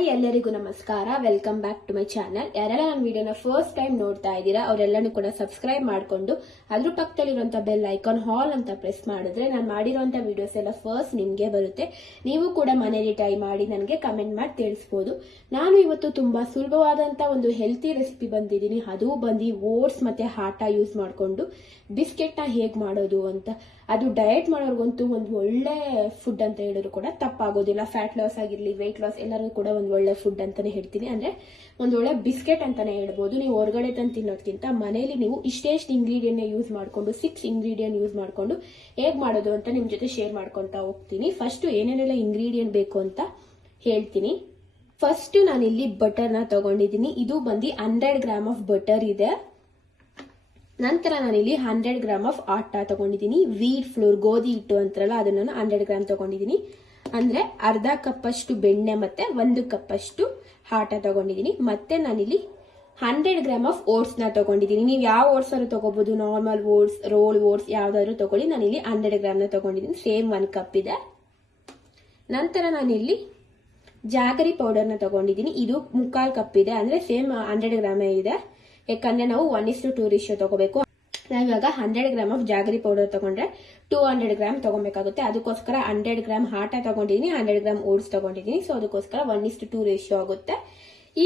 Hi ಎಲ್ಲರಿಗೂ ನಮಸ್ಕಾರ. Welcome back to my channel. ಯಾರೆಲ್ಲ ನನ್ನ ವಿಡಿಯೋನ ಫಸ್ಟ್ ಟೈಮ್ ನೋಡ್ತಾ ಇದ್ದೀರಾ ಅವರೆಲ್ಲನೂ ಕೂಡ ಸಬ್ಸ್ಕ್ರೈಬ್ ಮಾಡ್ಕೊಂಡು ಅದ್ರ ಪಕ್ಕದಲ್ಲಿರುವಂತ ಬೆಲ್ ಐಕಾನ್ ಹಾಲ್ ಅಂತ ಪ್ರೆಸ್ ಮಾಡಿದ್ರೆ ನಾನು ಮಾಡಿರುವಂತ ವಿಡಿಯೋಸ್ ಎಲ್ಲ ಫಸ್ಟ್ ನಿಮ್ಗೆ ಬರುತ್ತೆ. ನೀವು ಕೂಡ ಮನೆಯಲ್ಲಿ ಟ್ರೈ ಮಾಡಿ ನನಗೆ ಕಮೆಂಟ್ ಮಾಡಿ ತಿಳಿಸಬಹುದು. ನಾನು ಇವತ್ತು ತುಂಬಾ ಸುಲಭವಾದಂತ ಒಂದು ಹೆಲ್ತಿ ರೆಸಿಪಿ ಬಂದಿದ್ದೀನಿ. ಅದು ಬಂದು ಓಟ್ಸ್ ಮತ್ತೆ ಆಟ ಯೂಸ್ ಮಾಡ್ಕೊಂಡು ಬಿಸ್ಕೆಟ್ ನ ಹೇಗ್ ಮಾಡೋದು ಅಂತ. ಅದು ಡಯಟ್ ಮಾಡೋರ್ಗಂತೂ ಒಂದು ಒಳ್ಳೆ ಫುಡ್ ಅಂತ ಹೇಳಿದ್ರು ಕೂಡ ತಪ್ಪಾಗೋದಿಲ್ಲ. ಫ್ಯಾಟ್ ಲಾಸ್ ಆಗಿರ್ಲಿ, ವೆಯ್ಟ್ ಲಾಸ್ ಎಲ್ಲರಿಗೂ ಕೂಡ ಒಂದು ಒಳ್ಳೆ ಫುಡ್ ಅಂತಾನೆ ಹೇಳ್ತೀನಿ. ಅಂದ್ರೆ ಒಂದು ಒಳ್ಳೆ ಬಿಸ್ಕೆಟ್ ಅಂತಾನೆ ಹೇಳ್ಬೋದು. ನೀವು ಹೊರಗಡೆ ತಂದು ತಿನ್ನೋದ್ಕಿಂತ ಮನೇಲಿ ನೀವು ಇಷ್ಟೆಷ್ಟು ಇಂಗ್ರೀಡಿಯಂಟ್ ಯೂಸ್ ಮಾಡ್ಕೊಂಡು 6 ಇಂಗ್ರೀಡಿಯಂಟ್ ಯೂಸ್ ಮಾಡ್ಕೊಂಡು ಹೇಗ್ ಮಾಡೋದು ಅಂತ ನಿಮ್ ಜೊತೆ ಶೇರ್ ಮಾಡ್ಕೊಂತ ಹೋಗ್ತೀನಿ. ಫಸ್ಟ್ ಏನೇನೆಲ್ಲ ಇಂಗ್ರೀಡಿಯಂಟ್ ಬೇಕು ಅಂತ ಹೇಳ್ತೀನಿ. ಫಸ್ಟ್ ನಾನಿಲ್ಲಿ ಬಟರ್ ನ ತಗೊಂಡಿದ್ದೀನಿ. ಇದು ಬಂದು 100 ಗ್ರಾಮ್ ಆಫ್ ಬಟರ್ ಇದೆ. ನಂತರ ನಾನಿಲ್ಲಿ 100 ಗ್ರಾಮ್ ಆಫ್ ಆಟ ತಗೊಂಡಿದ್ದೀನಿ. ವೀಟ್ ಫ್ಲೋರ್, ಗೋಧಿ ಹಿಟ್ಟು ಅಂತಾರಲ್ಲ, ಅದನ್ನ 100 ಗ್ರಾಮ್ ತಗೊಂಡಿದ್ದೀನಿ. ಅಂದ್ರೆ ಅರ್ಧ ಕಪ್ ಅಷ್ಟು ಬೆಣ್ಣೆ ಮತ್ತೆ 1 ಕಪ್ ಅಷ್ಟು ಆಟ ತಗೊಂಡಿದ್ದೀನಿ. ಮತ್ತೆ ನಾನಿಲ್ಲಿ 100 ಗ್ರಾಮ್ ಆಫ್ ಓಟ್ಸ್ ನ ತಗೊಂಡಿದ್ದೀನಿ. ನೀವು ಯಾವ ಓಟ್ಸ್ ಆದ್ರೂ ತಗೋಬಹುದು, ನಾರ್ಮಲ್ ಓಟ್ಸ್, ರೋಲ್ ಓಟ್ಸ್ ಯಾವ್ದಾದ್ರು ತಗೊಳ್ಳಿ. ನಾನಿಲ್ಲಿ 100 ಗ್ರಾಮ್ ನ ತಗೊಂಡಿದ್ದೀನಿ. ಸೇಮ್ 1 ಕಪ್ ಇದೆ. ನಂತರ ನಾನಿಲ್ಲಿ ಜಾಗರಿ ಪೌಡರ್ ನ ತಗೊಂಡಿದ್ದೀನಿ. ಇದು 1/4 ಕಪ್ ಇದೆ. ಅಂದ್ರೆ ಸೇಮ್ 100 ಗ್ರಾಮ್ ಇದೆ. ಯಾಕಂದ್ರೆ ನಾವು 1:2 ರೇಷಿಯೋ ತಗೋಬೇಕು. ನಾವಿವಾಗ 100 ಗ್ರಾಮ್ ಆಫ್ ಜಾಗರಿ ಪೌಡರ್ ತಗೊಂಡ್ರೆ 200 ಗ್ರಾಮ್ ತಗೊಬೇಕಾಗುತ್ತೆ. ಅದಕ್ಕೋಸ್ಕರ 100 ಗ್ರಾಮ್ ಆಟ ತಗೊಂಡಿದ್ದೀನಿ, 100 ಗ್ರಾಮ್ ಓಟ್ಸ್ ತಗೊಂಡಿದ್ದೀನಿ. ಸೊ ಅದಕ್ಕೋಸ್ಕರ 1:2 ರೇಷಿಯೋ ಆಗುತ್ತೆ.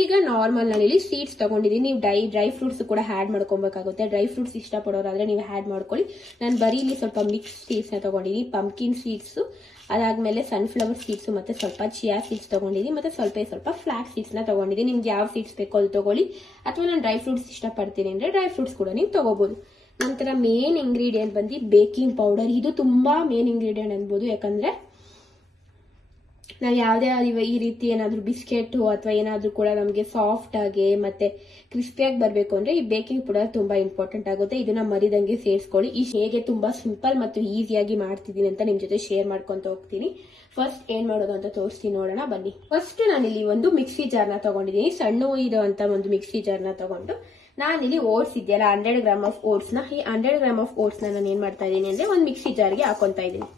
ಈಗ ನಾರ್ಮಲ್ ನಲ್ಲಿ ಸೀಡ್ಸ್ ತಗೊಂಡಿದ್ದೀನಿ. ನೀವು ಡ್ರೈ ಫ್ರೂಟ್ಸ್ ಕೂಡ ಆಡ್ ಮಾಡ್ಕೊಬೇಕಾಗುತ್ತೆ. ಡ್ರೈ ಫ್ರೂಟ್ಸ್ ಇಷ್ಟಪಡೋರಾದ್ರೆ ನೀವು ಆಡ್ ಮಾಡ್ಕೊಳ್ಳಿ. ನಾನು ಬರೀ ಇಲ್ಲಿ ಸ್ವಲ್ಪ ಮಿಕ್ಸ್ ಸೀಡ್ಸ್ ನ ತಗೊಂಡಿದ್ದೀನಿ. ಪಂಪ್ಕಿನ್ ಸೀಡ್ಸ್, ಅದಾದ್ಮೇಲೆ ಸನ್ಫ್ಲವರ್ ಸೀಡ್ಸ್, ಮತ್ತೆ ಸ್ವಲ್ಪ ಚಿಯಾ ಸೀಡ್ಸ್ ತಗೊಂಡಿದ್ದೀನಿ. ಮತ್ತೆ ಸ್ವಲ್ಪ ಫ್ಲಾಕ್ ಸೀಡ್ಸ್ ನ ತಗೊಂಡಿದ್ದೀನಿ. ನಿಮ್ಗೆ ಯಾವ ಸೀಡ್ಸ್ ಬೇಕೋ ಅದು ತಗೊಳ್ಳಿ. ಅಥವಾ ನಾನು ಡ್ರೈ ಫ್ರೂಟ್ಸ್ ಇಷ್ಟಪಡ್ತೀನಿ ಅಂದ್ರೆ ಡ್ರೈ ಫ್ರೂಟ್ಸ್ ಕೂಡ ನೀವು ತಗೋಬಹುದು. ನಂತರ ಮೇನ್ ಇಂಗ್ರೀಡಿಯೆಂಟ್ ಬಂದು ಬೇಕಿಂಗ್ ಪೌಡರ್. ಇದು ತುಂಬಾ ಮೇನ್ ಇಂಗ್ರೀಡಿಯೆಂಟ್ ಅನ್ಬೋದು. ಯಾಕಂದ್ರೆ ನಾವು ಯಾವುದೇ ಈ ರೀತಿ ಏನಾದ್ರು ಬಿಸ್ಕೆಟ್ ಅಥವಾ ಏನಾದ್ರೂ ಕೂಡ ನಮಗೆ ಸಾಫ್ಟ್ ಆಗಿ ಮತ್ತೆ ಕ್ರಿಸ್ಪಿಯಾಗಿ ಬರಬೇಕು ಅಂದ್ರೆ ಈ ಬೇಕಿಂಗ್ ಪೌಡರ್ ತುಂಬಾ ಇಂಪಾರ್ಟೆಂಟ್ ಆಗುತ್ತೆ. ಇದನ್ನ ಮರಿದಂಗೆ ಸೇರಿಸ್ಕೊಳ್ಳಿ. ಈ ಹೇಗೆ ತುಂಬಾ ಸಿಂಪಲ್ ಮತ್ತು ಈಸಿಯಾಗಿ ಮಾಡ್ತಿದ್ದೀನಿ ಅಂತ ನಿಮ್ ಜೊತೆ ಶೇರ್ ಮಾಡ್ಕೊಂತ ಹೋಗ್ತೀನಿ. ಫಸ್ಟ್ ಏನ್ ಮಾಡೋದು ಅಂತ ತೋರಿಸ್ತೀನಿ, ನೋಡೋಣ ಬನ್ನಿ. ಫಸ್ಟ್ ನಾನಿಲ್ಲಿ ಒಂದು ಮಿಕ್ಸಿ ಜಾರ್ ನ ತಗೊಂಡಿದ್ದೀನಿ. ಸಣ್ಣ ಇರುವಂತ ಒಂದು ಮಿಕ್ಸಿ ಜಾರ್ ನ ತಗೊಂಡು ನಾನಿಲ್ಲಿ ಓಟ್ಸ್ ಇದೆಯಲ್ಲ 100 ಗ್ರಾಮ್ ಆಫ್ ಓಟ್ಸ್ ನ, ಈ 100 ಗ್ರಾಮ್ ಆಫ್ ಓಟ್ಸ್ ನ ನಾನು ಏನ್ ಮಾಡ್ತಾ ಇದ್ದೀನಿ ಅಂದ್ರೆ ಒಂದು ಮಿಕ್ಸಿ ಜಾರ್ಗೆ ಹಾಕೊಂತ ಇದ್ದೀನಿ.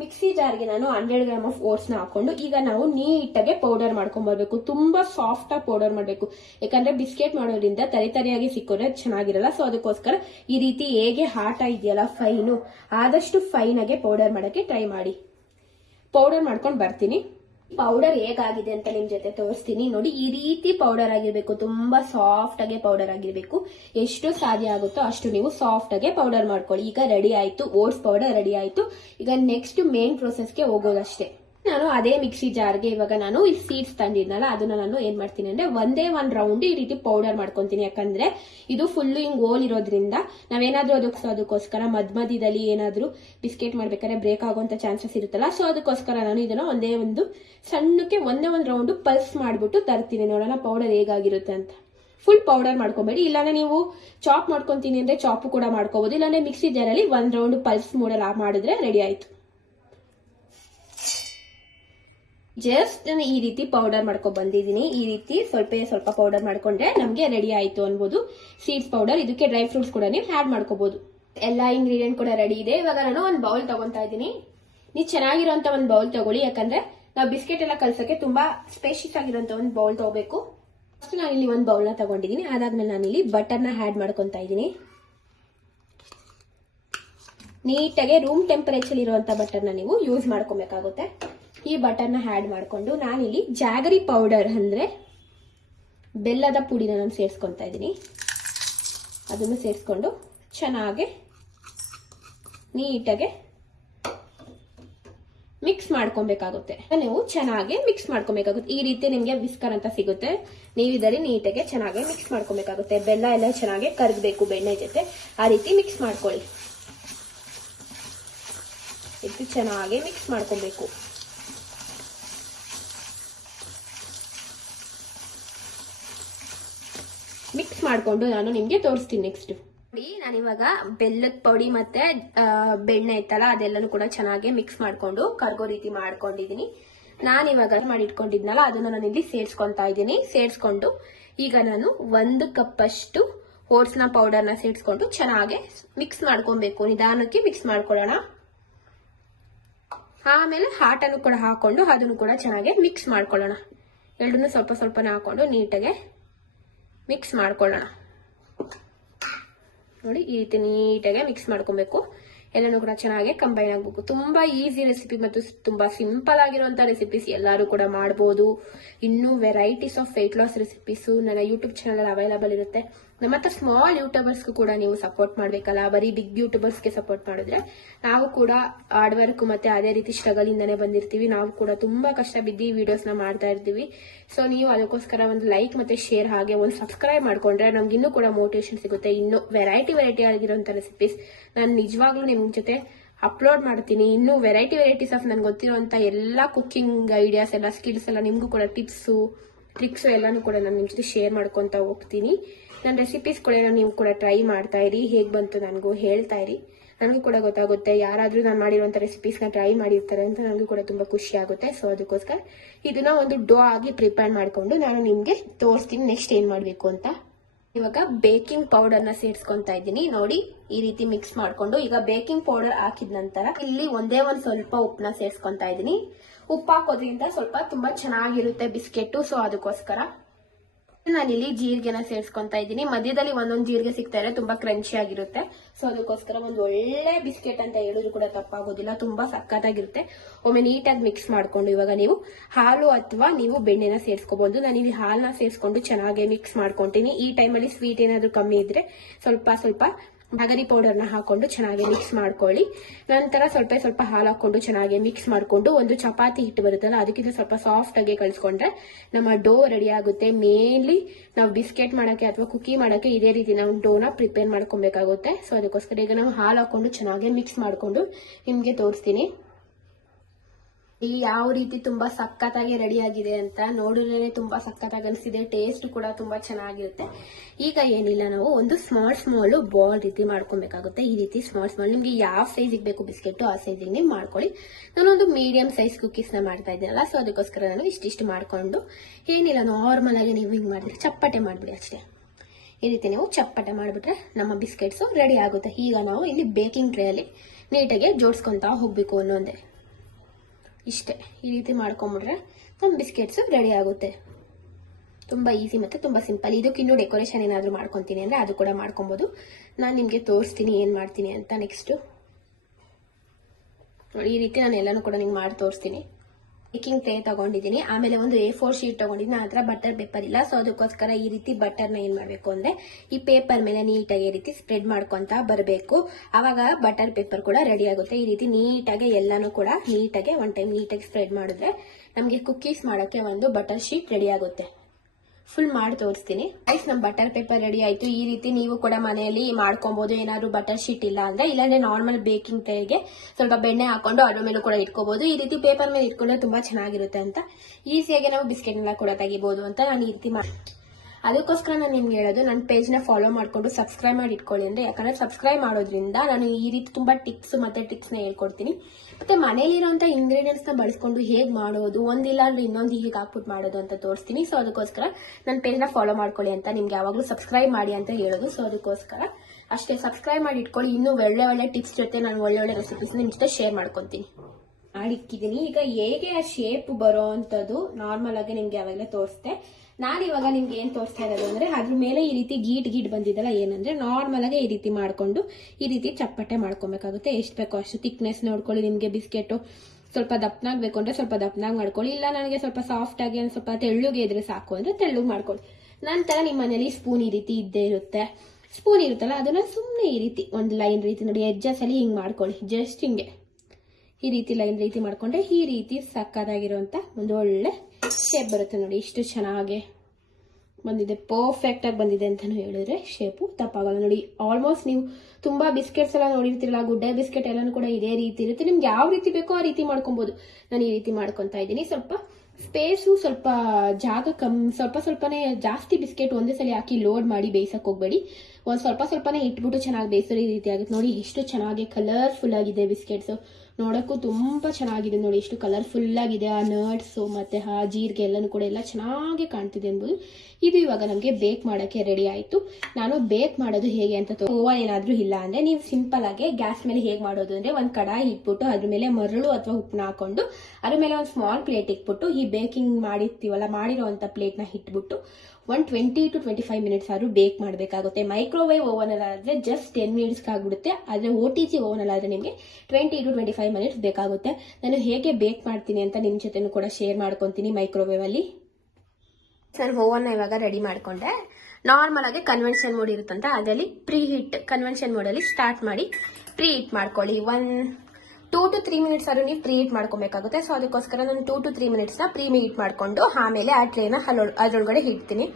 ಮಿಕ್ಸಿ ಜಾರ್ಗೆ ನಾನು 100 ಗ್ರಾಮ್ ಆಫ್ ಓಟ್ಸ್ ನ ಹಾಕೊಂಡು ಈಗ ನಾವು ನೀಟಾಗಿ ಪೌಡರ್ ಮಾಡ್ಕೊಂಡ್ ಬರ್ಬೇಕು. ತುಂಬಾ ಸಾಫ್ಟ್ ಆಗಿ ಪೌಡರ್ ಮಾಡ್ಬೇಕು. ಯಾಕಂದ್ರೆ ಬಿಸ್ಕೆಟ್ ಮಾಡೋದ್ರಿಂದ ತರಿಯಾಗಿ ಸಿಕ್ಕೋದ್ರೆ ಚೆನ್ನಾಗಿರಲ್ಲ. ಸೊ ಅದಕ್ಕೋಸ್ಕರ ಈ ರೀತಿ ಹೇಗೆ ಆಟ ಇದೆಯಲ್ಲ ಫೈನು, ಆದಷ್ಟು ಫೈನ್ ಆಗಿ ಪೌಡರ್ ಮಾಡಕ್ಕೆ ಟ್ರೈ ಮಾಡಿ. ಪೌಡರ್ ಮಾಡ್ಕೊಂಡು ಬರ್ತೀನಿ. ಪೌಡರ್ ಹೇಗಾಗಿದೆ ಅಂತ ನಿಮ್ ಜೊತೆ ತೋರಿಸ್ತೀನಿ. ನೋಡಿ, ಈ ರೀತಿ ಪೌಡರ್ ಆಗಿರ್ಬೇಕು. ತುಂಬಾ ಸಾಫ್ಟ್ ಆಗಿ ಪೌಡರ್ ಆಗಿರ್ಬೇಕು. ಎಷ್ಟು ಸಾಧ್ಯ ಆಗುತ್ತೋ ಅಷ್ಟು ನೀವು ಸಾಫ್ಟ್ ಆಗಿ ಪೌಡರ್ ಮಾಡ್ಕೊಳ್ಳಿ. ಈಗ ರೆಡಿ ಆಯ್ತು, ಓಟ್ಸ್ ಪೌಡರ್ ರೆಡಿ ಆಯ್ತು. ಈಗ ನೆಕ್ಸ್ಟ್ ಮೇನ್ ಪ್ರೋಸೆಸ್ಗೆ ಹೋಗೋದಷ್ಟೇ. ನಾನು ಅದೇ ಮಿಕ್ಸಿ ಜಾರ್ಗೆ ಇವಾಗ ನಾನು ಈ ಸೀಡ್ಸ್ ತಂದಿದ್ನಲ್ಲ, ಅದನ್ನ ನಾನು ಏನ್ ಮಾಡ್ತೀನಿ ಅಂದ್ರೆ ಒಂದೇ ಒಂದ್ ರೌಂಡ್ ಈ ರೀತಿ ಪೌಡರ್ ಮಾಡ್ಕೊಂತೀನಿ. ಯಾಕಂದ್ರೆ ಇದು ಫುಲ್ ಹಿಂಗ್ ಹೋಲ್ ಇರೋದ್ರಿಂದ ನಾವೇನಾದ್ರೂ ಅದಕ್ಕೋಸ್ಕರ ಮಧ್ಯದಲ್ಲಿ ಏನಾದ್ರೂ ಬಿಸ್ಕೆಟ್ ಮಾಡ್ಬೇಕಾದ್ರೆ ಬ್ರೇಕ್ ಆಗುವಂತ ಚಾನ್ಸಸ್ ಇರುತ್ತಲ್ಲ. ಸೊ ಅದಕ್ಕೋಸ್ಕರ ನಾನು ಇದನ್ನ ಒಂದೇ ಒಂದು ಒಂದೇ ಒಂದು ರೌಂಡ್ ಪಲ್ಸ್ ಮಾಡ್ಬಿಟ್ಟು ತರ್ತೀನಿ. ನೋಡೋಣ ಪೌಡರ್ ಹೇಗಾಗಿರುತ್ತೆ ಅಂತ. ಫುಲ್ ಪೌಡರ್ ಮಾಡ್ಕೊಬೇಡಿ. ಇಲ್ಲಾಂದ್ರೆ ನೀವು ಚಾಪ್ ಮಾಡ್ಕೊಂತೀನಿ ಅಂದ್ರೆ ಚಾಪು ಕೂಡ ಮಾಡ್ಕೋಬಹುದು. ಇಲ್ಲಾಂದ್ರೆ ಮಿಕ್ಸಿ ಜಾರಲ್ಲಿ ಒಂದ್ ರೌಂಡ್ ಪಲ್ಸ್ ಮಾಡಿದ್ರೆ ರೆಡಿ ಆಯ್ತು. ಜಸ್ಟ್ ನಾನು ಈ ರೀತಿ ಪೌಡರ್ ಮಾಡ್ಕೊಂಡ್ ಬಂದಿದ್ದೀನಿ. ಈ ರೀತಿ ಸ್ವಲ್ಪ ಪೌಡರ್ ಮಾಡ್ಕೊಂಡ್ರೆ ನಮ್ಗೆ ರೆಡಿ ಆಯ್ತು ಅನ್ಬೋದು ಸೀಡ್ಸ್ ಪೌಡರ್. ಇದಕ್ಕೆ ಡ್ರೈ ಫ್ರೂಟ್ಸ್ ಕೂಡ ನೀವು ಆಡ್ ಮಾಡ್ಕೋಬಹುದು. ಎಲ್ಲಾ ಇಂಗ್ರೀಡಿಯೆಂಟ್ ಕೂಡ ರೆಡಿ ಇದೆ. ಇವಾಗ ನಾನು ಒಂದು ಬೌಲ್ ತಗೊಂತಾ ಇದ್ದೀನಿ. ನೀವು ಚೆನ್ನಾಗಿರುವಂತ ಒಂದು ಬೌಲ್ ತಗೊಳ್ಳಿ. ಯಾಕಂದ್ರೆ ನಾವು ಬಿಸ್ಕೆಟ್ ಎಲ್ಲ ಕಲ್ಸಕ್ಕೆ ತುಂಬಾ ಸ್ಪೇಷಿಯಸ್ ಆಗಿರುವಂತ ಒಂದು ಬೌಲ್ ತಗೋಬೇಕು. ಫಸ್ಟ್ ನಾನು ಇಲ್ಲಿ ಒಂದು ಬೌಲ್ ನ ತಗೊಂಡಿದ್ದೀನಿ. ಅದಾದ್ಮೇಲೆ ನಾನು ಇಲ್ಲಿ ಬಟರ್ ನ ಆಡ್ ಮಾಡ್ಕೊಂತಾ ಇದ್ದೀನಿ. ನೀಟಾಗಿ ರೂಮ್ ಟೆಂಪರೇಚರ್ ಇರುವಂತ ಬಟರ್ ನ ನೀವು ಯೂಸ್ ಮಾಡ್ಕೊಬೇಕಾಗುತ್ತೆ. ಈ ಬಟರ್ ನ ಆಡ್ ಮಾಡ್ಕೊಂಡು ನಾನಿಲ್ಲಿ ಜಾಗರಿ ಪೌಡರ್ ಅಂದ್ರೆ ಬೆಲ್ಲದ ಪುಡಿನ ನಾನು ಸೇರಿಸ್ಕೊಂತಾ ಇದ್ದೀನಿ. ಅದನ್ನು ಸೇರಿಸ್ಕೊಂಡು ಚೆನ್ನಾಗಿ ನೀಟಾಗಿ ಮಿಕ್ಸ್ ಮಾಡ್ಕೊಬೇಕಾಗುತ್ತೆ. ನೀವು ಚೆನ್ನಾಗಿ ಮಿಕ್ಸ್ ಮಾಡ್ಕೊಬೇಕಾಗುತ್ತೆ. ಈ ರೀತಿ ನಿಮ್ಗೆ ವಿಸ್ಕರ್ ಅಂತ ಸಿಗುತ್ತೆ. ನೀವು ಇದರಲ್ಲಿ ನೀಟಾಗಿ ಚೆನ್ನಾಗಿ ಮಿಕ್ಸ್ ಮಾಡ್ಕೊಬೇಕಾಗುತ್ತೆ. ಬೆಲ್ಲ ಎಲ್ಲ ಚೆನ್ನಾಗಿ ಕರಗಬೇಕು ಬೆಣ್ಣೆ ಜೊತೆ. ಆ ರೀತಿ ಮಿಕ್ಸ್ ಮಾಡ್ಕೊಳ್ಳಿ. ಇದು ಚೆನ್ನಾಗಿ ಮಿಕ್ಸ್ ಮಾಡ್ಕೊಬೇಕು. ಮಿಕ್ಸ್ ಮಾಡ್ಕೊಂಡು ನಾನು ನಿಮ್ಗೆ ತೋರಿಸ್ತೀನಿ ನೆಕ್ಸ್ಟ್. ನೋಡಿ, ನಾನಿವಾಗ ಬೆಲ್ಲದ ಪುಡಿ ಮತ್ತೆ ಬೆಣ್ಣೆ ಇತ್ತಲ್ಲ ಅದೆಲ್ಲನೂ ಕೂಡ ಚೆನ್ನಾಗಿ ಮಿಕ್ಸ್ ಮಾಡ್ಕೊಂಡು ಕರ್ಗೋ ರೀತಿ ಮಾಡ್ಕೊಂಡಿದೀನಿ. ನಾನಿವಾಗ ಮಾಡಿಟ್ಕೊಂಡಿದ್ನಲ್ಲ ಅದನ್ನ ನಾನು ಇಲ್ಲಿ ಸೇರ್ಸ್ಕೊಂತಾ ಇದ್ದೀನಿ. ಸೇರ್ಸ್ಕೊಂಡು ಈಗ ನಾನು 1 ಕಪ್ ಅಷ್ಟು ಓಟ್ಸ್ ನ ಪೌಡರ್ ನ ಸೇರಿಸ್ಕೊಂಡು ಚೆನ್ನಾಗಿ ಮಿಕ್ಸ್ ಮಾಡ್ಕೊಬೇಕು. ನಿಧಾನಕ್ಕೆ ಮಿಕ್ಸ್ ಮಾಡ್ಕೊಳ್ಳೋಣ. ಆಮೇಲೆ ಆಟನು ಕೂಡ ಹಾಕೊಂಡು ಅದನ್ನು ಕೂಡ ಚೆನ್ನಾಗಿ ಮಿಕ್ಸ್ ಮಾಡ್ಕೊಳ್ಳೋಣ. ಎರಡನ್ನೂ ಸ್ವಲ್ಪ ಸ್ವಲ್ಪನೇ ಹಾಕೊಂಡು ನೀಟಾಗೆ ಮಿಕ್ಸ್ ಮಾಡ್ಕೊಳ್ಳೋಣ. ನೋಡಿ ಈ ರೀತಿ ನೀಟಾಗೆ ಮಿಕ್ಸ್ ಮಾಡ್ಕೊಬೇಕು. ಎಲ್ಲನೂ ಕೂಡ ಚೆನ್ನಾಗಿ ಕಂಬೈನ್ ಆಗಬೇಕು. ತುಂಬಾ ಈಸಿ ರೆಸಿಪಿ ಮತ್ತು ತುಂಬಾ ಸಿಂಪಲ್ ಆಗಿರುವಂತಹ ರೆಸಿಪೀಸ್ ಎಲ್ಲರೂ ಕೂಡ ಮಾಡಬಹುದು. ಇನ್ನೂ varieties of weight loss recipes ನನ್ನ ಯೂಟ್ಯೂಬ್ ಚಾನಲ್ ಅವೈಲಬಲ್ ಇರುತ್ತೆ. ನಮ್ಮ ಹತ್ರ ಸ್ಮಾಲ್ ಯೂಟ್ಯೂಬರ್ಸ್ಗೂ ಕೂಡ ನೀವು ಸಪೋರ್ಟ್ ಮಾಡ್ಬೇಕಲ್ಲ, ಬರೀ ಬಿಗ್ ಯೂಟ್ಯೂಬರ್ಸ್ಗೆ ಸಪೋರ್ಟ್ ಮಾಡಿದ್ರೆ ನಾವು ಕೂಡ ಹಾರ್ಡ್ ವರ್ಕ್ ಮತ್ತೆ ಅದೇ ರೀತಿ ಸ್ಟ್ರಗಲ್ ಇಂದಾನೆ ಬಂದಿರ್ತೀವಿ. ನಾವು ಕೂಡ ತುಂಬಾ ಕಷ್ಟ ಬಿದ್ದು ಈ ವಿಡಿಯೋಸ್ನ ಮಾಡ್ತಾ ಇರ್ತೀವಿ. ಸೊ ನೀವು ಅದಕ್ಕೋಸ್ಕರ ಒಂದು ಲೈಕ್ ಮತ್ತೆ ಶೇರ್ ಹಾಗೆ ಒಂದು ಸಬ್ಸ್ಕ್ರೈಬ್ ಮಾಡ್ಕೊಂಡ್ರೆ ನಮ್ಗೆ ಇನ್ನೂ ಕೂಡ ಮೋಟಿವೇಶನ್ ಸಿಗುತ್ತೆ. ಇನ್ನೂ ವೆರೈಟಿ ಆಗಿರುವಂತ ರೆಸಿಪೀಸ್ ನಾನು ನಿಜವಾಗ್ಲೂ ನಿಮ್ ಜೊತೆ ಅಪ್ಲೋಡ್ ಮಾಡ್ತೀನಿ. ಇನ್ನೂ ವೆರೈಟೀಸ್ ಆಫ್ ನನ್ಗೆ ಗೊತ್ತಿರುವಂತ ಎಲ್ಲಾ ಕುಕಿಂಗ್ ಐಡಿಯಾಸ್ ಎಲ್ಲ ಸ್ಕಿಲ್ಸ್ ಎಲ್ಲ ನಿಮ್ಗೂ ಕೂಡ ಟಿಪ್ಸು ಟ್ರಿಕ್ಸು ಎಲ್ಲಾನು ಕೂಡ ನಾನು ನಿಮ್ ಜೊತೆ ಶೇರ್ ಮಾಡ್ಕೊಂತ ಹೋಗ್ತೀನಿ. ನನ್ನ ರೆಸಿಪೀಸ್ಗಳನ್ನ ನೀವು ಕೂಡ ಟ್ರೈ ಮಾಡ್ತಾ ಇರಿ. ಹೇಗೆ ಬಂತು ನನಗೂ ಹೇಳ್ತಾ ಇರಿ. ನನಗೂ ಕೂಡ ಗೊತ್ತಾಗುತ್ತೆ ಯಾರಾದ್ರೂ ನಾನು ಮಾಡಿರುವಂತ ರೆಸಿಪೀಸ್ನ ಟ್ರೈ ಮಾಡಿರ್ತಾರೆ ಅಂತ ನನಗೂ ಕೂಡ ತುಂಬಾ ಖುಷಿ ಆಗುತ್ತೆ. ಸೊ ಅದಕ್ಕೋಸ್ಕರ ಇದನ್ನ ಒಂದು ಡೋ ಆಗಿ ಪ್ರಿಪೇರ್ ಮಾಡ್ಕೊಂಡು ನಾನು ನಿಮ್ಗೆ ತೋರಿಸ್ತೀನಿ ನೆಕ್ಸ್ಟ್ ಏನ್ ಮಾಡ್ಬೇಕು ಅಂತ. ಇವಾಗ ಬೇಕಿಂಗ್ ಪೌಡರ್ನ ಸೇರಿಸ್ಕೊಂತಾ ಇದ್ದೀನಿ. ನೋಡಿ ಈ ರೀತಿ ಮಿಕ್ಸ್ ಮಾಡ್ಕೊಂಡು ಈಗ ಬೇಕಿಂಗ್ ಪೌಡರ್ ಹಾಕಿದ ನಂತರ ಇಲ್ಲಿ ಒಂದೇ ಒಂದು ಸ್ವಲ್ಪ ಉಪ್ಪನ್ನ ಸೇರಿಸ್ಕೊಂತಾ ಇದ್ದೀನಿ. ಉಪ್ಪು ಹಾಕೋದ್ರಿಂದ ಸ್ವಲ್ಪ ತುಂಬಾ ಚೆನ್ನಾಗಿರುತ್ತೆ ಬಿಸ್ಕೆಟ್. ಸೊ ಅದಕ್ಕೋಸ್ಕರ ನಾನಿಲ್ಲಿ ಜೀರಿಗೆನ ಸೇರಿಸ್ಕೊಂತಾ ಇದ್ದೀನಿ. ಮಧ್ಯದಲ್ಲಿ ಒಂದೊಂದು ಜೀರಿಗೆ ಸಿಗ್ತಾ ಇದೆ, ತುಂಬಾ ಕ್ರಂಚಿ ಆಗಿರುತ್ತೆ. ಸೊ ಅದಕ್ಕೋಸ್ಕರ ಒಂದು ಒಳ್ಳೆ ಬಿಸ್ಕೆಟ್ ಅಂತ ಹೇಳಿದ್ರು ಕೂಡ ತಪ್ಪಾಗೋದಿಲ್ಲ, ತುಂಬಾ ಸಕ್ಕತ್ತಾಗಿರುತ್ತೆ. ಒಮ್ಮೆ ನೀಟಾಗಿ ಮಿಕ್ಸ್ ಮಾಡ್ಕೊಂಡು ಇವಾಗ ನೀವು ಹಾಲು ಅಥವಾ ನೀವು ಬೆಣ್ಣೆನ ಸೇರಿಸ್ಕೋಬಹುದು. ನಾನು ಇಲ್ಲಿ ಹಾಲನ್ನ ಸೇರಿಸ್ಕೊಂಡು ಚೆನ್ನಾಗಿ ಮಿಕ್ಸ್ ಮಾಡ್ಕೊಂತೀನಿ. ಈ ಟೈಮಲ್ಲಿ ಸ್ವೀಟ್ ಏನಾದ್ರು ಕಮ್ಮಿ ಇದ್ರೆ ಸ್ವಲ್ಪ ಬಗರಿ ಪೌಡರ್ನ ಹಾಕೊಂಡು ಚೆನ್ನಾಗಿ ಮಿಕ್ಸ್ ಮಾಡ್ಕೊಳ್ಳಿ. ನಂತರ ಸ್ವಲ್ಪ ಹಾಲು ಹಾಕೊಂಡು ಚೆನ್ನಾಗಿ ಮಿಕ್ಸ್ ಮಾಡ್ಕೊಂಡು ಒಂದು ಚಪಾತಿ ಹಿಟ್ಟು ಬರುತ್ತಲ್ಲ ಅದಕ್ಕಿಂತ ಸ್ವಲ್ಪ ಸಾಫ್ಟ್ ಆಗಿ ಕಳಿಸ್ಕೊಂಡ್ರೆ ನಮ್ಮ ಡೋ ರೆಡಿ ಆಗುತ್ತೆ. ಮೇನ್ಲಿ ನಾವು ಬಿಸ್ಕೆಟ್ ಮಾಡಕ್ಕೆ ಅಥವಾ ಕುಕಿ ಮಾಡಕ್ಕೆ ಇದೇ ರೀತಿ ನಾವು ಡೋನ ಪ್ರಿಪೇರ್ ಮಾಡ್ಕೊಬೇಕಾಗುತ್ತೆ. ಸೊ ಅದಕ್ಕೋಸ್ಕರ ಈಗ ನಾವು ಹಾಲು ಹಾಕೊಂಡು ಚೆನ್ನಾಗಿ ಮಿಕ್ಸ್ ಮಾಡ್ಕೊಂಡು ನಿಮ್ಗೆ ತೋರಿಸ್ತೀನಿ ಯಾವ ರೀತಿ ತುಂಬಾ ಸಕ್ಕತ್ತಾಗಿ ರೆಡಿ ಆಗಿದೆ ಅಂತ. ನೋಡಿದ್ರೆ ತುಂಬಾ ಸಕ್ಕತ್ತಾಗಿ ಅನಿಸಿದೆ, ಟೇಸ್ಟ್ ಕೂಡ ತುಂಬಾ ಚೆನ್ನಾಗಿರುತ್ತೆ. ಈಗ ಏನಿಲ್ಲ, ನಾವು ಒಂದು ಸ್ಮಾಲ್ ಬಾಲ್ ರೀತಿ ಮಾಡ್ಕೊಬೇಕಾಗುತ್ತೆ. ಈ ರೀತಿ ಸ್ಮಾಲ್ ನಿಮ್ಗೆ ಯಾವ ಸೈಜಿಗೆ ಬೇಕು ಬಿಸ್ಕೆಟ್ ಆ ಸೈಜಿಗೆ ನೀವು ಮಾಡ್ಕೊಳ್ಳಿ. ನಾನೊಂದು ಮೀಡಿಯಂ ಸೈಜ್ ಕುಕೀಸ್ ನ ಮಾಡ್ತಾ ಇದ್ದೀನಲ್ಲ, ಸೊ ಅದಕ್ಕೋಸ್ಕರ ನಾನು ಇಷ್ಟಿಷ್ಟು ಮಾಡ್ಕೊಂಡು ಏನಿಲ್ಲ ನಾರ್ಮಲ್ ಆಗಿ ನೀವು ಹಿಂಗ್ ಮಾಡಿದ್ರೆ ಚಪ್ಪಟೆ ಮಾಡ್ಬಿಡಿ ಅಷ್ಟೇ. ಈ ರೀತಿ ನೀವು ಚಪ್ಪಟೆ ಮಾಡ್ಬಿಟ್ರೆ ನಮ್ಮ ಬಿಸ್ಕೆಟ್ಸ್ ರೆಡಿ ಆಗುತ್ತೆ. ಈಗ ನಾವು ಇಲ್ಲಿ ಬೇಕಿಂಗ್ ಟ್ರೇ ಅಲ್ಲಿ ನೀಟಾಗಿ ಜೋಡಿಸ್ಕೊಂತ ಹೋಗ್ಬೇಕು ಅನ್ನೋದೇ. ಇಷ್ಟೇ, ಈ ರೀತಿ ಮಾಡ್ಕೊಂಡ್ಬಿಟ್ರೆ ನಮ್ಮ ಬಿಸ್ಕೆಟ್ಸ್ ರೆಡಿ ಆಗುತ್ತೆ. ತುಂಬಾ ಈಸಿ ಮತ್ತೆ ತುಂಬಾ ಸಿಂಪಲ್. ಇದಕ್ಕೆ ಇನ್ನೂ ಡೆಕೋರೇಷನ್ ಏನಾದ್ರು ಮಾಡ್ಕೊಂತೀನಿ ಅಂದ್ರೆ ಅದು ಕೂಡ ಮಾಡ್ಕೊಬಹುದು. ನಾನು ನಿಮ್ಗೆ ತೋರಿಸ್ತೀನಿ ಏನ್ ಮಾಡ್ತೀನಿ ಅಂತ. ನೆಕ್ಸ್ಟ್ ಈ ರೀತಿ ನಾನು ಎಲ್ಲಾನು ಕೂಡ ನಿಮ್ಗೆ ಮಾಡಿ ತೋರಿಸ್ತೀನಿ. ಬೇಕಿಂಗ್ ಟ್ರೇ ತಗೊಂಡಿದ್ದೀನಿ, ಆಮೇಲೆ ಒಂದು A4 ಶೀಟ್ ತಗೊಂಡಿದ್ದೀನಿ. ನನ್ನ ಹತ್ರ ಬಟರ್ ಪೇಪರ್ ಇಲ್ಲ, ಸೊ ಅದಕ್ಕೋಸ್ಕರ ಈ ರೀತಿ ಬಟರ್ನ ಏನ್ ಮಾಡ್ಬೇಕು ಅಂದ್ರೆ ಈ ಪೇಪರ್ ಮೇಲೆ ನೀಟಾಗಿ ಈ ರೀತಿ ಸ್ಪ್ರೆಡ್ ಮಾಡ್ಕೊಂತ ಬರಬೇಕು. ಅವಾಗ ಬಟರ್ ಪೇಪರ್ ಕೂಡ ರೆಡಿ ಆಗುತ್ತೆ. ಈ ರೀತಿ ನೀಟಾಗಿ ಎಲ್ಲಾನು ಕೂಡ ನೀಟಾಗಿ ಒನ್ ಟೈಮ್ ನೀಟಾಗಿ ಸ್ಪ್ರೆಡ್ ಮಾಡಿದ್ರೆ ನಮ್ಗೆ ಕುಕೀಸ್ ಮಾಡಕ್ಕೆ ಒಂದು ಬಟರ್ ಶೀಟ್ ರೆಡಿ ಆಗುತ್ತೆ. ಫುಲ್ ಮಾಡಿ ತೋರಿಸ್ತೀನಿ. ಗೈಸ್, ನಮ್ ಬಟರ್ ಪೇಪರ್ ರೆಡಿ ಆಯ್ತು. ಈ ರೀತಿ ನೀವು ಕೂಡ ಮನೆಯಲ್ಲಿ ಮಾಡ್ಕೊಬಹುದು. ಏನಾದ್ರು ಬಟರ್ ಶೀಟ್ ಇಲ್ಲ ಅಂದ್ರೆ, ಇಲ್ಲಾಂದ್ರೆ ನಾರ್ಮಲ್ ಬೇಕಿಂಗ್ ಟ್ರೇಗೆ ಸ್ವಲ್ಪ ಬೆಣ್ಣೆ ಹಾಕೊಂಡು ಅದ್ರ ಮೇಲೂ ಕೂಡ ಇಟ್ಕೋಬಹುದು. ಈ ರೀತಿ ಪೇಪರ್ ಮೇಲೆ ಇಟ್ಕೊಂಡ್ರೆ ತುಂಬಾ ಚೆನ್ನಾಗಿರುತ್ತೆ ಅಂತ. ಈಸಿಯಾಗಿ ನಾವು ಬಿಸ್ಕೆಟ್ ಎಲ್ಲ ಕೂಡ ತೆಗಿಬಹುದು ಅಂತ ನಾನು ಈ ರೀತಿ ಮಾಡಿ. ಅದಕ್ಕೋಸ್ಕರ ನಾನು ನಿಮ್ಗೆ ಹೇಳೋದು, ನನ್ನ ಪೇಜ್ನ ಫಾಲೋ ಮಾಡ್ಕೊಂಡು ಸಬ್ಸ್ಕ್ರೈಬ್ ಮಾಡಿ ಇಟ್ಕೊಳ್ಳಿ ಅಂದ್ರೆ, ಯಾಕಂದ್ರೆ ಸಬ್ಸ್ಕ್ರೈಬ್ ಮಾಡೋದ್ರಿಂದ ನಾನು ಈ ರೀತಿ ತುಂಬಾ ಟಿಪ್ಸ್ ಮತ್ತೆ ಟ್ರಿಕ್ಸ್ ನ ಹೇಳ್ಕೊಡ್ತೀನಿ. ಮತ್ತೆ ಮನೇಲಿರುವಂತ ಇಂಗ್ರೀಡಿಯೆಂಟ್ಸ್ ನ ಬಳಸ್ಕೊಂಡು ಹೇಗ್ ಮಾಡೋದು, ಒಂದಿಲ್ಲ ಅಂದ್ರೆ ಇನ್ನೊಂದು ಹೇಗೆ ಹಾಕ್ಬಿಟ್ಟು ಮಾಡೋದು ಅಂತ ತೋರಿಸ್ತೀನಿ. ಸೊ ಅದಕ್ಕೋಸ್ಕರ ನನ್ನ ಪೇಜ್ನ ಫಾಲೋ ಮಾಡ್ಕೊಳ್ಳಿ ಅಂತ ನಿಮ್ಗೆ ಯಾವಾಗ್ಲೂ ಸಬ್ಸ್ಕ್ರೈಬ್ ಮಾಡಿ ಅಂತ ಹೇಳೋದು. ಸೊ ಅದಕ್ಕೋಸ್ಕರ ಅಷ್ಟೇ, ಸಬ್ಸ್ಕ್ರೈಬ್ ಮಾಡಿ ಇಟ್ಕೊಳ್ಳಿ. ಇನ್ನೂ ಒಳ್ಳೆ ಟಿಪ್ಸ್ ಜೊತೆ ನಾನು ಒಳ್ಳೆ ರೆಸಿಪೀಸ್ ನಿಮ್ ಜೊತೆ ಶೇರ್ ಮಾಡ್ಕೊಂತೀನಿ. ಮಾಡಿಕ್ಕಿದ್ದೀನಿ. ಈಗ ಹೇಗೆ ಆ ಶೇಪ್ ಬರೋ ಅಂತದ್ದು ನಾರ್ಮಲ್ ಆಗಿ ನಿಮ್ಗೆ ಯಾವಾಗಲೇ ತೋರಿಸ್ತೆ. ನಾನು ಇವಾಗ ನಿಮ್ಗೆ ಏನ್ ತೋರಿಸ್ತಾ ಇರೋದು ಅಂದ್ರೆ, ಅದ್ರ ಮೇಲೆ ಈ ರೀತಿ ಗೀಟ್ ಬಂದಿದ್ದಲ್ಲ, ಏನಂದ್ರೆ ನಾರ್ಮಲ್ ಆಗಿ ಈ ರೀತಿ ಮಾಡ್ಕೊಂಡು ಈ ರೀತಿ ಚಪ್ಪಟೆ ಮಾಡ್ಕೊಬೇಕಾಗುತ್ತೆ. ಎಷ್ಟು ಬೇಕೋ ಅಷ್ಟು ಥಿಕ್ನೆಸ್ ನೋಡ್ಕೊಳ್ಳಿ. ನಿಮ್ಗೆ ಬಿಸ್ಕೆಟ್ ಸ್ವಲ್ಪ ದಪ್ಪನಾಗ್ ಬೇಕು ಅಂದ್ರೆ ಸ್ವಲ್ಪ ದಪ್ಪನಾಗ್ ಮಾಡ್ಕೊಳ್ಳಿ. ಇಲ್ಲ ನನಗೆ ಸ್ವಲ್ಪ ಸಾಫ್ಟ್ ಆಗಿ ಸ್ವಲ್ಪ ತೆಳ್ಳುಗೆ ಇದ್ರೆ ಸಾಕು ಅಂದ್ರೆ ತೆಳ್ಳುಗ್ ಮಾಡ್ಕೊಳ್ಳಿ. ನಂತರ ನಿಮ್ಮ ಮನೇಲಿ ಸ್ಪೂನ್ ಈ ರೀತಿ ಇದ್ದೇ ಇರುತ್ತೆ. ಸ್ಪೂನ್ ಇರುತ್ತಲ್ಲ, ಅದನ್ನ ಸುಮ್ಮನೆ ಈ ರೀತಿ ಒಂದು ಲೈನ್ ರೀತಿ ನೋಡಿ ಎಡ್ಜಸ್ ಅಲ್ಲಿ ಹಿಂಗ್ ಮಾಡ್ಕೊಳ್ಳಿ. ಜಸ್ಟ್ ಹಿಂಗೆ ಈ ರೀತಿ ಲೈನ್ ರೀತಿ ಮಾಡ್ಕೊಂಡ್ರೆ ಈ ರೀತಿ ಸಕ್ಕದಾಗಿರುವಂತ ಒಂದು ಒಳ್ಳೆ ಶೇಪ್ ಬರುತ್ತೆ. ನೋಡಿ ಇಷ್ಟು ಚೆನ್ನಾಗಿ ಬಂದಿದೆ, ಪರ್ಫೆಕ್ಟ್ ಆಗಿ ಬಂದಿದೆ ಅಂತಾನು ಹೇಳಿದ್ರೆ ಶೇಪು ತಪ್ಪಾಗಲ್ಲ. ನೋಡಿ ಆಲ್ಮೋಸ್ಟ್ ನೀವು ತುಂಬಾ ಬಿಸ್ಕೆಟ್ಸ್ ಎಲ್ಲ ನೋಡಿರ್ತಿರಲ್ಲ, ಗುಡ್ಡೆ ಬಿಸ್ಕೆಟ್ ಎಲ್ಲಾನು ಕೂಡ ಇದೇ ರೀತಿ ಇರುತ್ತೆ. ನಿಮ್ಗೆ ಯಾವ ರೀತಿ ಬೇಕೋ ಆ ರೀತಿ ಮಾಡ್ಕೊಬಹುದು. ನಾನು ಈ ರೀತಿ ಮಾಡ್ಕೊಂತಾ ಇದ್ದೀನಿ. ಸ್ವಲ್ಪ ಸ್ಪೇಸು ಸ್ವಲ್ಪ ಜಾಗ ಸ್ವಲ್ಪನೇ ಜಾಸ್ತಿ ಬಿಸ್ಕೆಟ್ ಒಂದೇ ಸಲ ಹಾಕಿ ಲೋಡ್ ಮಾಡಿ ಬೇಯಿಸಕ್ ಹೋಗ್ಬೇಡಿ. ಒಂದ್ ಸ್ವಲ್ಪನೇ ಇಟ್ಬಿಟ್ಟು ಚೆನ್ನಾಗಿ ಬೇಯಿಸೋ ಈ ರೀತಿ ಆಗುತ್ತೆ. ನೋಡಿ ಎಷ್ಟು ಚೆನ್ನಾಗಿ ಕಲರ್ಫುಲ್ ಆಗಿದೆ ಬಿಸ್ಕೆಟ್ಸ್. ನೋಡೋಕ್ಕೂ ತುಂಬ ಚೆನ್ನಾಗಿದೆ ನೋಡಿ, ಎಷ್ಟು ಕಲರ್ಫುಲ್ ಆಗಿದೆ. ಆ ನಟ್ಸು ಮತ್ತು ಆ ಜೀರಿಗೆ ಎಲ್ಲನೂ ಕೂಡ ಎಲ್ಲ ಚೆನ್ನಾಗಿ ಕಾಣ್ತಿದೆ ಅನ್ಬೋದು. ಇದು ಇವಾಗ ನಮಗೆ ಬೇಕ್ ಮಾಡೋಕ್ಕೆ ರೆಡಿ ಆಯಿತು. ನಾನು ಬೇಕ್ ಮಾಡೋದು ಹೇಗೆ ಅಂತ ಓವನ್ ಏನಾದರೂ ಇಲ್ಲ ಅಂದರೆ ನೀವು ಸಿಂಪಲ್ ಆಗಿ ಗ್ಯಾಸ್ ಮೇಲೆ ಹೇಗೆ ಮಾಡೋದು ಅಂದರೆ ಒಂದು ಕಡಾಯಿ ಇಟ್ಬಿಟ್ಟು ಅದ್ರ ಮೇಲೆ ಮರಳು ಅಥವಾ ಉಪ್ಪನ್ನ ಹಾಕೊಂಡು ಅದ್ರ ಮೇಲೆ ಒಂದು ಸ್ಮಾಲ್ ಪ್ಲೇಟ್ ಇಟ್ಬಿಟ್ಟು ಈ ಬೇಕಿಂಗ್ ಮಾಡಿರ್ತೀವಲ್ಲ ಮಾಡಿರೋವಂಥ ಪ್ಲೇಟ್ನ ಇಟ್ಬಿಟ್ಟು 20 to 25 ಮಿನಿಟ್ಸ್ ಆದ್ರೂ ಬೇಕ್ ಮಾಡಬೇಕಾಗುತ್ತೆ. ಮೈಕ್ರೋವೇವ್ ಓವನ್ ಅಲ್ಲಾದ್ರೆ ಜಸ್ಟ್ 10 ಮಿನಿಟ್ಸ್ ಆಗ್ಬಿಡುತ್ತೆ. ಆದರೆ OTG ಓವನ್ ಅಲ್ಲಾದ್ರೆ ನಿಮಗೆ 20 to 25 ಮಿನಿಟ್ಸ್ ಬೇಕಾಗುತ್ತೆ. ನಾನು ಹೇಗೆ ಬೇಕ್ ಮಾಡ್ತೀನಿ ಅಂತ ನಿಮ್ಮ ಜೊತೆನೂ ಕೂಡ ಶೇರ್ ಮಾಡ್ಕೊತೀನಿ ಮೈಕ್ರೋವೇವ್ ಅಲ್ಲಿ. ನಾನು ಓವನ್ ಇವಾಗ ರೆಡಿ ಮಾಡ್ಕೊಂಡೆ. ನಾರ್ಮಲ್ ಆಗಿ ಕನ್ವೆನ್ಷನ್ ಮೋಡ್ ಇರುತ್ತಂತ ಅದರಲ್ಲಿ ಪ್ರೀ ಹೀಟ್ ಕನ್ವೆನ್ಷನ್ ಮೋಡ್ ಅಲ್ಲಿ ಸ್ಟಾರ್ಟ್ ಮಾಡಿ ಪ್ರೀ ಹೀಟ್ ಮಾಡ್ಕೊಳ್ಳಿ. 2 to 3 ಮಿನಿಟ್ಸ್ ಆದ್ರೂ ನೀವು ಪ್ರೀ ಹೀಟ್ ಮಾಡ್ಕೊಬೇಕಾಗುತ್ತೆ. ಸೊ ಅದಕ್ಕೋಸ್ಕರ ನಾನು 2 to 3 ಮಿನಿಟ್ಸ್ ನ ಪ್ರೀ ಹೀಟ್ ಮಾಡ್ಕೊಂಡು ಆಮೇಲೆ ಆ ಟ್ರೇನ ಅದ್ರೊಳಗಡೆ ಇಡ್ತೀನಿ.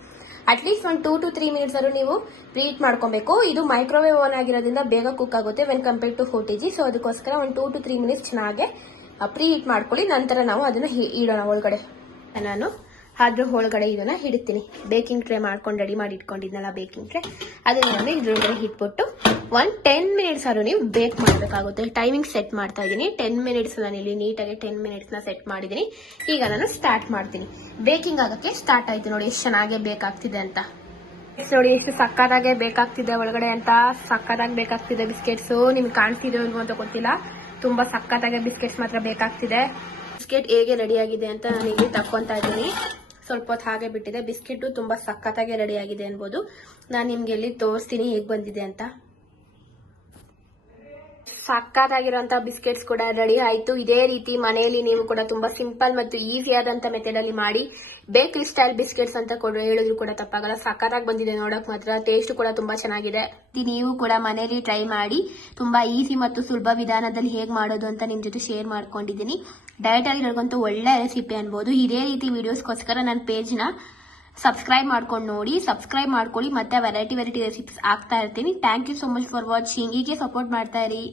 ಅಟ್ಲೀಸ್ಟ್ ಒಂದು 2 to 3 ಮಿನಿಟ್ಸ್ ಆದ್ರೂ ನೀವು ಪ್ರೀ ಹೀಟ್ ಮಾಡ್ಕೊಬೇಕು. ಇದು ಮೈಕ್ರೋವೇವ್ ಓವನ್ ಆಗಿರೋದ್ರಿಂದ ಬೇಗ ಕುಕ್ ಆಗುತ್ತೆ when compare to OTG. So ಅದಕ್ಕೋಸ್ಕರ ಒಂದು 2 to 3 ಮಿನಿಟ್ಸ್ ಚೆನ್ನಾಗಿ ಪ್ರೀ ಹೀಟ್ ಮಾಡ್ಕೊಳ್ಳಿ. ನಂತರ ನಾವು ಅದನ್ನ ಇಡೋಣ ಒಳಗಡೆ. ನಾನು ಅದ್ರ ಒಳಗಡೆ ಇದನ್ನ ಇಡ್ತೀನಿ. ಬೇಕಿಂಗ್ ಟ್ರೇ ಮಾಡ್ಕೊಂಡು ರೆಡಿ ಮಾಡಿ ಇಟ್ಕೊಂಡಿದ್ನಲ್ಲ ಬೇಕಿಂಗ್ ಟ್ರೇ, ಅದನ್ನ ನಾನು ಇದ್ರೊಳಗಡೆ ಇಟ್ಬಿಟ್ಟು 10 ಮಿನಿಟ್ಸ್ ಆದ್ರೂ ನೀವು ಬೇಕ್ ಮಾಡಬೇಕಾಗುತ್ತೆ. ಟೈಮಿಂಗ್ ಸೆಟ್ ಮಾಡ್ತಾ ಇದ್ದೀನಿ. 10 ಮಿನಿಟ್ಸ್ ನಾನು ಇಲ್ಲಿ ನೀಟಾಗಿ 10 ಮಿನಿಟ್ಸ್ ನ ಸೆಟ್ ಮಾಡಿದ್ದೀನಿ. ಈಗ ನಾನು ಸ್ಟಾರ್ಟ್ ಮಾಡ್ತೀನಿ. ಬೇಕಿಂಗ್ ಆಗಕ್ಕೆ ಸ್ಟಾರ್ಟ್ ಆಯ್ತು. ನೋಡಿ ಎಷ್ಟು ಚೆನ್ನಾಗಿ ಬೇಕಾಗ್ತಿದೆ ಅಂತ. ನೋಡಿ ಎಷ್ಟು ಸಕ್ಕತ್ತಾಗೆ ಬೇಕಾಗ್ತಿದೆ ಒಳಗಡೆ ಅಂತ. ಸಕ್ಕತ್ತಾಗಿ ಬೇಕಾಗ್ತಿದೆ ಬಿಸ್ಕೆಟ್ಸ್. ನಿಮ್ಗೆ ಕಾಣಿಸ್ತಿದೆ ಇಲ್ವೋ ಅಂತ ಗೊತ್ತಿಲ್ಲ, ತುಂಬಾ ಸಕ್ಕತ್ತಾಗೆ ಬಿಸ್ಕೆಟ್ಸ್ ಮಾತ್ರ ಬೇಕಾಗ್ತಿದೆ. ಬಿಸ್ಕೆಟ್ ಹೇಗೆ ರೆಡಿ ಆಗಿದೆ ಅಂತ ನಾನು ಇಲ್ಲಿ ತಕ್ಕೊಂತಾ ಇದ್ದೀನಿ. ಸ್ವಲ್ಪ ಹೊತ್ತು ಹಾಗೆ ಬಿಟ್ಟಿದೆ. ಬಿಸ್ಕೆಟ್ ತುಂಬಾ ಸಕ್ಕತ್ತಾಗಿ ರೆಡಿ ಆಗಿದೆ ಅನ್ಬೋದು. ನಾನು ನಿಮ್ಗೆ ಎಲ್ಲಿ ತೋರಿಸ್ತೀನಿ ಹೇಗೆ ಬಂದಿದೆ ಅಂತ. ಸಕ್ಕತ್ತಾಗಿರುವಂತಹ ಬಿಸ್ಕೆಟ್ಸ್ ಕೂಡ ರೆಡಿ ಆಯ್ತು. ಇದೇ ರೀತಿ ಮನೆಯಲ್ಲಿ ನೀವು ಕೂಡ ತುಂಬಾ ಸಿಂಪಲ್ ಮತ್ತು ಈಸಿ ಆದಂತ ಮೆಥಡ್ ಅಲ್ಲಿ ಮಾಡಿ ಬೇಕರಿ ಸ್ಟೈಲ್ ಬಿಸ್ಕೆಟ್ಸ್ ಅಂತ ಹೇಳಿದ್ರು ಕೂಡ ತಪ್ಪಾಗಲ್ಲ. ಸಕ್ಕತ್ತಾಗಿ ಬಂದಿದೆ ನೋಡಕ್ ಮಾತ್ರ. ಟೇಸ್ಟ್ ಕೂಡ ತುಂಬಾ ಚೆನ್ನಾಗಿದೆ. ನೀವು ಕೂಡ ಮನೆಯಲ್ಲಿ ಟ್ರೈ ಮಾಡಿ. ತುಂಬಾ ಈಸಿ ಮತ್ತು ಸುಲಭ ವಿಧಾನದಲ್ಲಿ ಹೇಗೆ ಮಾಡೋದು ಅಂತ ನಿಮ್ ಜೊತೆ ಶೇರ್ ಮಾಡ್ಕೊಂಡಿದ್ದೀನಿ. ಡಯಟ್ ಅಲ್ಲಿ ಇರೋಂತ ಒಳ್ಳೆ ರೆಸಿಪಿ ಅನ್ಬೋದು. ಇದೇ ರೀತಿ ವಿಡಿಯೋಸ್ಗೋಸ್ಕರ ನನ್ನ ಪೇಜ್ ನ ಸಬ್ಸ್ಕ್ರೈಬ್ ಮಾಡ್ಕೊಂಡು ನೋಡಿ. ಸಬ್ಸ್ಕ್ರೈಬ್ ಮಾಡ್ಕೊಳ್ಳಿ. ಮತ್ತೆ ವೆರೈಟಿ ರೆಸಿಪೀಸ್ ಆಗ್ತಾ ಇರ್ತೀನಿ. Thank you so much for watching. ಹೀಗೆ ಸಪೋರ್ಟ್ ಮಾಡ್ತಾ ಇರಿ.